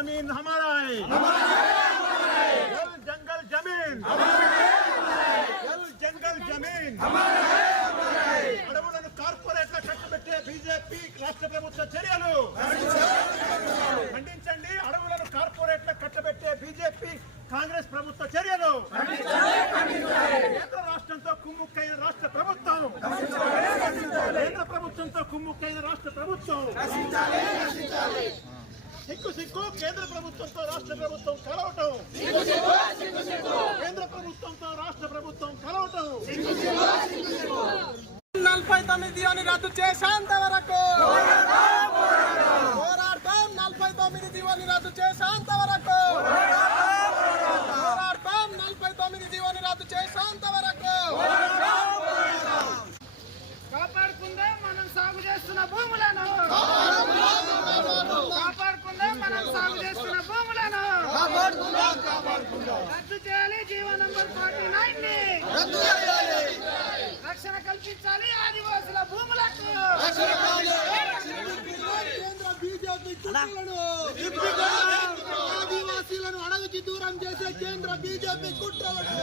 जमीन हमारा है जल जंगल जमीन जल जंगल जमीन అడవులను కార్పొరేట్ల కట్టబెట్టే బీజేపీ రాష్ట్ర ప్రభుత్వ చర్యలు ఖండించండి అడవులను కార్పొరేట్ల కట్టబెట్టే బీజేపీ కాంగ్రెస్ ప్రభుత్వ చర్యలు కేంద్ర రాష్ట్రంతో కుమ్ముక్కైన రాష్ట్ర ప్రభుత్వం కేంద్ర ప్రభుత్వంతో కుమ్ముక్కైన రాష్ట్ర ప్రభుత్వం సిక్కు కేంద్ర ప్రభుత్వంతో రాష్ట్ర ప్రభుత్వం కలవటం. కేంద్ర ప్రభుత్వంతో రాష్ట్ర ప్రభుత్వం కలవటం. నలభై తొమ్మిది అని రద్దు చేసేంత వరకు పోరాడతాం నలభై తొమ్మిది జీవోని రద్దు చేసేంత వరకు పోరాడతాం నలభై తొమ్మిది జీవోని రద్దు చేసేంత వరకు కాపాడుకుందాం మనం సాగు చేస్తున్న భూములను కాపాడుకుందాం మనం సాగు చేస్తున్న భూములను రద్దు చేయాలి జీవో నంబర్ ఫార్టీ నైన్ని రక్షణ కల్పించాలి ఆదివాసుల భూములకు. కేంద్ర బీజేపీ కుట్రలను ఆదివాసీలను అడవికి దూరం చేసే కేంద్ర బీజేపీ కుట్రలను.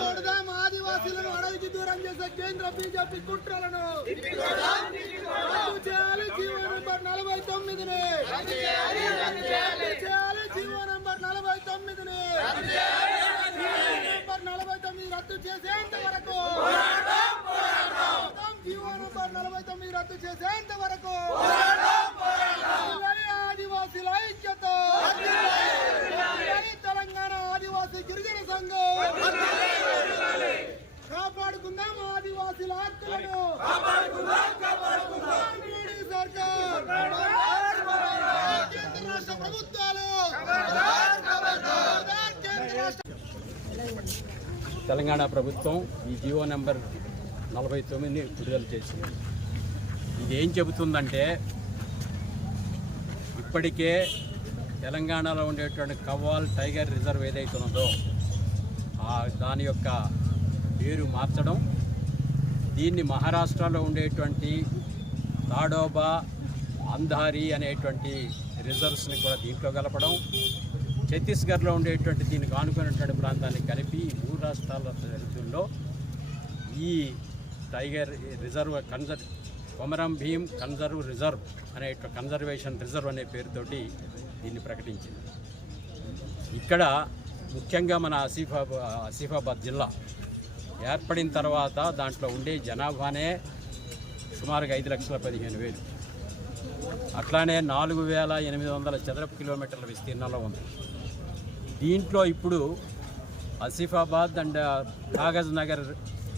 కొడదాం ఆదివాసీలను అడవికి దూరం చేసే కేంద్ర బీజేపీ కుట్రలను రద్దు చేయాలి జీవో నంబర్ నలభై తొమ్మిదిని రద్దు చేయాలి జీవో నంబర్ నలభై తొమ్మిదిని నంబర్ నలభై తొమ్మిది రద్దు చేసేంత వరకు. జీవో నంబర్ నలభై తొమ్మిది రద్దు చేసేంత వరకు. ఆదివాసీల ఐక్యత. తెలంగాణ ఆదివాసీ గిరిజన సంఘం. కాపాడుకుందాం ఆదివాసీల హక్కులను మోడీ సర్కార్ కేంద్ర రాష్ట్ర ప్రభుత్వాలు కేంద్ర రాష్ట్ర తెలంగాణ ప్రభుత్వం ఈ జియో నెంబర్ నలభై తొమ్మిదిని విడుదల చేసింది. ఇది ఏం చెబుతుందంటే ఇప్పటికే తెలంగాణలో ఉండేటువంటి కవ్వాల్ టైగర్ రిజర్వ్ ఏదైతే ఉన్నదో దాని యొక్క పేరు మార్చడం దీన్ని మహారాష్ట్రలో ఉండేటువంటి తాడోబా అంధారి అనేటువంటి రిజర్వ్స్ని కూడా దీంట్లో కలపడం ఛత్తీస్గఢ్లో ఉండేటువంటి దీనికి ఆనుకున్నటువంటి ప్రాంతాన్ని కలిపి ఈ మూడు రాష్ట్రాల పరిధుల్లో ఈ tiger reserve కన్జర్ Komaram Bheem conserve reserve అనే కన్జర్వేషన్ రిజర్వ్ అనే పేరుతోటి దీన్ని ప్రకటించింది. ఇక్కడ ముఖ్యంగా మన ఆసిఫాబా ఆసిఫాబాద్ జిల్లా ఏర్పడిన తర్వాత దాంట్లో ఉండే జనాభానే సుమారుగా ఐదు లక్షల పదిహేను వేలు. అట్లానే నాలుగు వేల ఎనిమిది వందల చదరపు కిలోమీటర్ల విస్తీర్ణంలో ఉంది. దీంట్లో ఇప్పుడు Asifabad and Kagaznagar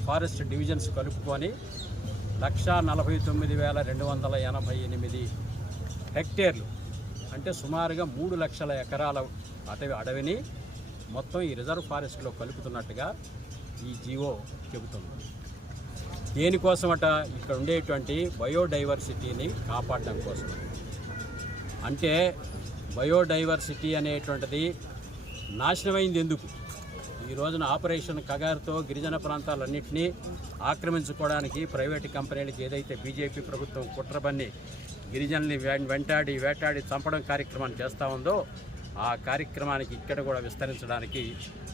forest divisions కలుపుకొని లక్ష నలభై తొమ్మిది వేల రెండు వందల ఎనభై ఎనిమిది హెక్టేర్లు అంటే సుమారుగా మూడు లక్షల ఎకరాల అటవీ అడవిని మొత్తం ఈ రిజర్వ్ ఫారెస్ట్లో కలుపుతున్నట్టుగా ఈ జీవో చెబుతుంది. దేనికోసమట ఇక్కడ ఉండేటువంటి బయోడైవర్సిటీని కాపాడడం కోసం? అంటే బయోడైవర్సిటీ అనేటువంటిది నాశనమైంది ఎందుకు? ఈ రోజున ఆపరేషన్ కగారుతో గిరిజన ప్రాంతాలన్నింటినీ ఆక్రమించుకోవడానికి ప్రైవేటు కంపెనీలకు ఏదైతే బీజేపీ ప్రభుత్వం కుట్రబన్ని గిరిజనుల్ని వెంటాడి వేటాడి చంపడం కార్యక్రమాన్ని చేస్తూ ఉందో ఆ కార్యక్రమానికి ఇక్కడ కూడా విస్తరించడానికి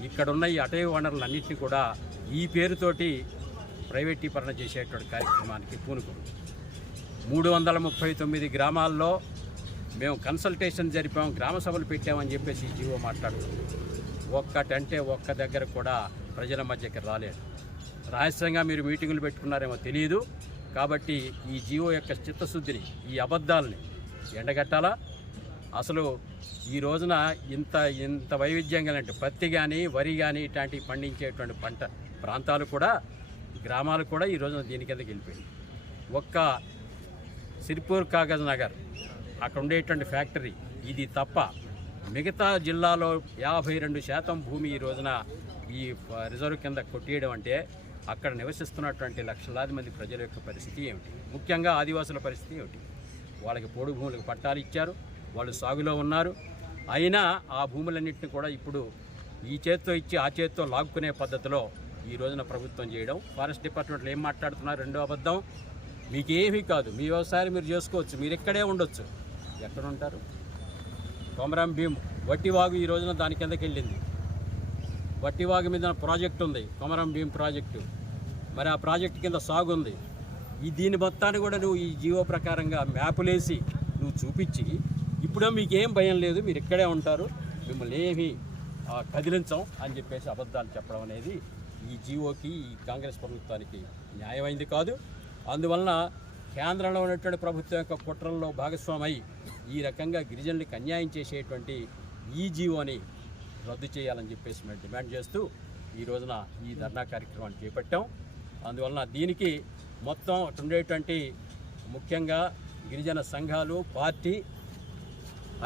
ఇక్కడున్న ఈ అటవీ వనరులన్నింటినీ కూడా ఈ పేరుతోటి ప్రైవేటీకరణ చేసేటువంటి కార్యక్రమానికి పూనుకుంది. మూడు వందల ముప్పై తొమ్మిది గ్రామాల్లో మేము కన్సల్టేషన్ జరిపాం గ్రామ సభలు పెట్టామని చెప్పేసి జీవో మాట్లాడుతుంది ఒక్కటంటే ఒక్క దగ్గర కూడా ప్రజల మధ్యకి రాలేదు. రహస్యంగా మీరు మీటింగులు పెట్టుకున్నారేమో తెలియదు కాబట్టి ఈ జీవో యొక్క చిత్తశుద్ధిని ఈ అబద్ధాలని ఎండగట్టాలా? అసలు ఈ రోజున ఇంత ఇంత వైవిధ్యం కలిగిన పత్తి కానీ వరి కానీ ఇట్లాంటివి పండించేటువంటి పంట ప్రాంతాలు కూడా గ్రామాలు కూడా ఈ రోజున దీని కిందకి వెళ్ళిపోయింది ఒక్క సిరిపూర్ కాగజ్ నగర్ అక్కడ ఉండేటువంటి ఫ్యాక్టరీ. ఇది తప్ప మిగతా జిల్లాలో యాభై రెండు శాతం భూమి ఈ రోజున ఈ రిజర్వ్ కింద కొట్టేయడం అంటే అక్కడ నివసిస్తున్నటువంటి లక్షలాది మంది ప్రజల యొక్క పరిస్థితి ఏమిటి? ముఖ్యంగా ఆదివాసుల పరిస్థితి ఏమిటి? వాళ్ళకి పోడు భూములకు పట్టాలు ఇచ్చారు వాళ్ళు సాగులో ఉన్నారు. అయినా ఆ భూములన్నింటినీ కూడా ఇప్పుడు ఈ చేత్తో ఇచ్చి ఆ చేత్తో లాక్కునే పద్ధతిలో ఈ రోజున ప్రభుత్వం చేయడం ఫారెస్ట్ డిపార్ట్మెంట్లో ఏం మాట్లాడుతున్నారు? రెండో అబద్ధం. మీకేమీ కాదు. మీ వ్యవసాయం మీరు చేసుకోవచ్చు. మీరు ఇక్కడే ఉండొచ్చు. ఎక్కడుంటారు? కొమరం భీం వట్టివాగు ఈ రోజున దాని కిందకి వెళ్ళింది. వట్టివాగు మీద ప్రాజెక్ట్ ఉంది కొమరం భీం ప్రాజెక్టు. మరి ఆ ప్రాజెక్ట్ కింద సాగు ఉంది. ఈ దీని మొత్తాన్ని కూడా నువ్వు ఈ జీవో ప్రకారంగా మ్యాపులేసి నువ్వు చూపించి ఇప్పుడు మీకేం భయం లేదు మీరు ఇక్కడే ఉంటారు మిమ్మల్ని ఏమి కదిలించం అని చెప్పేసి అబద్ధాలు చెప్పడం అనేది ఈ జీవోకి ఈ కాంగ్రెస్ ప్రభుత్వానికి న్యాయమైంది కాదు. అందువలన కేంద్రంలో ఉన్నటువంటి ప్రభుత్వం యొక్క కుట్రల్లో భాగస్వామై ఈ రకంగా గిరిజనులకు అన్యాయం చేసేటువంటి ఈ జీవోని రద్దు చేయాలని చెప్పేసి మేము డిమాండ్ చేస్తూ ఈ రోజున ఈ ధర్నా కార్యక్రమాన్ని చేపట్టాం. అందువలన దీనికి మొత్తం ఉండేటువంటి ముఖ్యంగా గిరిజన సంఘాలు పార్టీ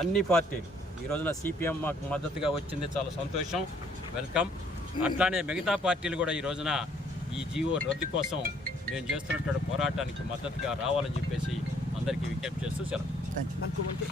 అన్ని పార్టీలు. ఈ రోజున సిపిఎం మాకు మద్దతుగా వచ్చింది. చాలా సంతోషం. వెల్కమ్ అట్లానే మిగతా పార్టీలు కూడా ఈ రోజున ఈ జీవో రద్దు కోసం మేము చేస్తున్నటువంటి పోరాటానికి మద్దతుగా రావాలని చెప్పేసి అందరికీ విజ్ఞప్తి చేస్తూ సెలవు. మనకు మనకు